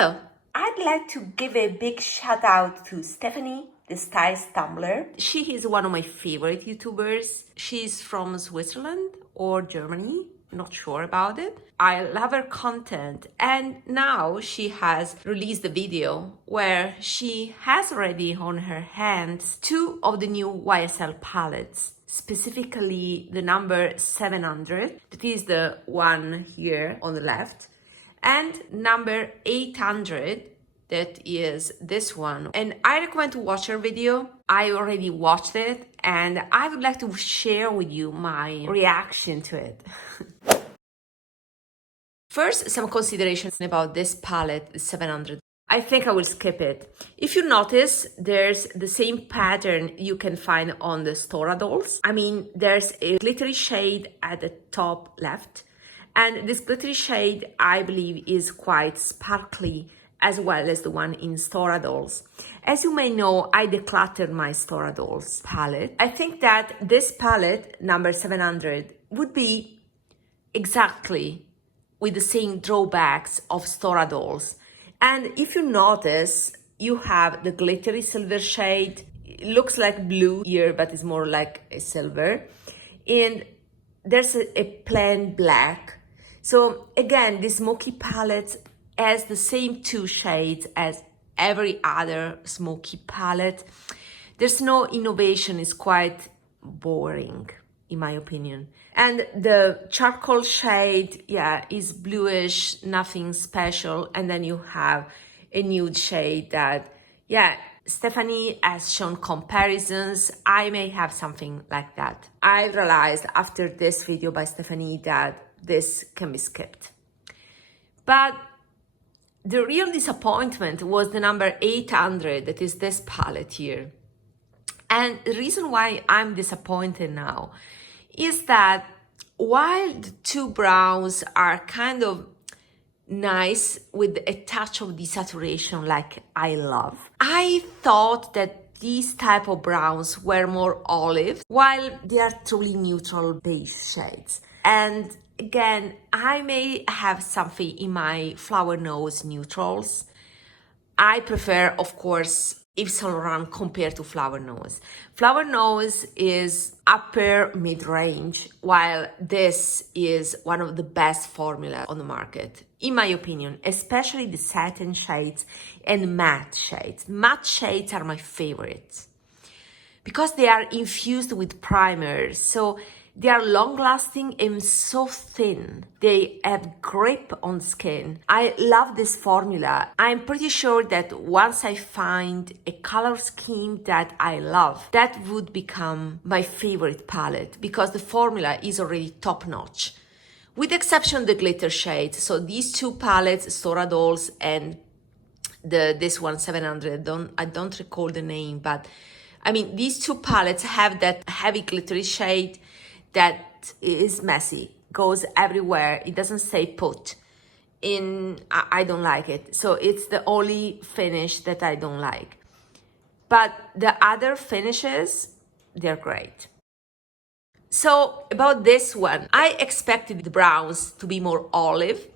Hello! I'd like to give a big shout out to Stephanie, the style stumbler. She is one of my favorite YouTubers. She's from Switzerland or Germany, not sure about it. I love her content, and now she has released a video where she has already on her hands 2 of the new YSL palettes, specifically the number 700, that is the one here on the left, and number 800, that is this one. And I recommend to watch her video. I already watched it and I would like to share with you my reaction to it. First, some considerations about this palette, the 700. I think I will skip it. If you notice, there's the same pattern you can find on the Stora dolls. I mean, there's a glittery shade at the top left, and this glittery shade, I believe, is quite sparkly, as well as the one in Stora dolls. As you may know, I decluttered my Stora dolls palette. I think that this palette, number 700, would be exactly with the same drawbacks of Stora dolls. And if you notice, you have the glittery silver shade. It looks like blue here, but it's more like a silver. And there's a plain black. So again, this smoky palette has the same 2 shades as every other smoky palette. There's no innovation, it's quite boring, in my opinion. And the charcoal shade, yeah, is bluish, nothing special. And then you have a nude shade that, yeah, Stephanie has shown comparisons. I may have something like that. I realized after this video by Stephanie that this can be skipped. But the real disappointment was the number 800, that is this palette here. And the reason why I'm disappointed now is that while the 2 browns are kind of nice with a touch of desaturation like I love, I thought that these type of browns were more olive, while they are truly neutral base shades. And again, I may have something in my Flower Nose neutrals. I prefer, of course, Yves Saint Laurent compared to Flower Nose. Flower Nose is upper mid-range, while this is one of the best formula on the market, in my opinion, especially the satin shades and matte shades. Matte shades are my favorites because they are infused with primers, so they are long-lasting and so thin. They have grip on skin. I love this formula. I'm pretty sure that once I find a color scheme that I love, that would become my favorite palette because the formula is already top-notch. With the exception of the glitter shades. So these 2 palettes, Stora dolls and this one, 700, I don't recall the name, but I mean, these 2 palettes have that heavy glittery shade that is messy, goes everywhere. It doesn't stay put. I don't like it. So it's the only finish that I don't like. But the other finishes, they're great. So about this one, I expected the browns to be more olive,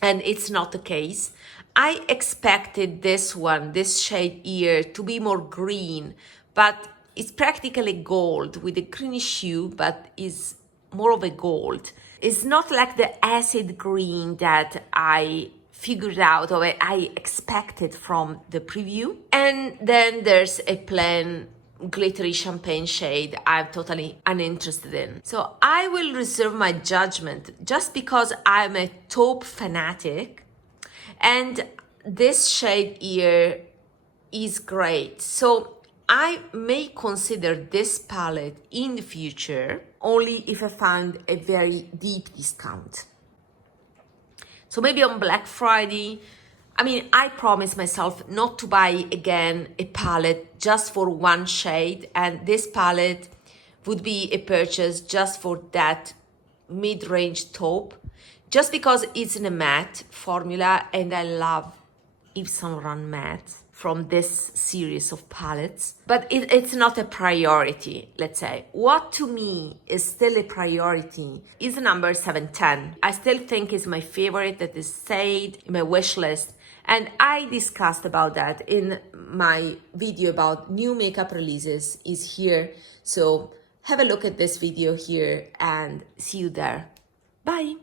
and it's not the case. I expected this one, this shade here, to be more green, but it's practically gold with a greenish hue, but is more of a gold. It's not like the acid green that I figured out or I expected from the preview. And then there's a plain glittery champagne shade I'm totally uninterested in. So I will reserve my judgment just because I'm a taupe fanatic, and this shade here is great. So I may consider this palette in the future only if I find a very deep discount. So maybe on Black Friday, I mean, I promised myself not to buy again a palette just for 1 shade, and this palette would be a purchase just for that mid-range taupe, just because it's in a matte formula and I love Yves Saint Laurent matte from this series of palettes, but it's not a priority, let's say. What to me is still a priority is number 710. I still think it's my favorite, that is stayed in my wish list, And I discussed about that in my video about new makeup releases is here. So have a look at this video here and see you there. Bye.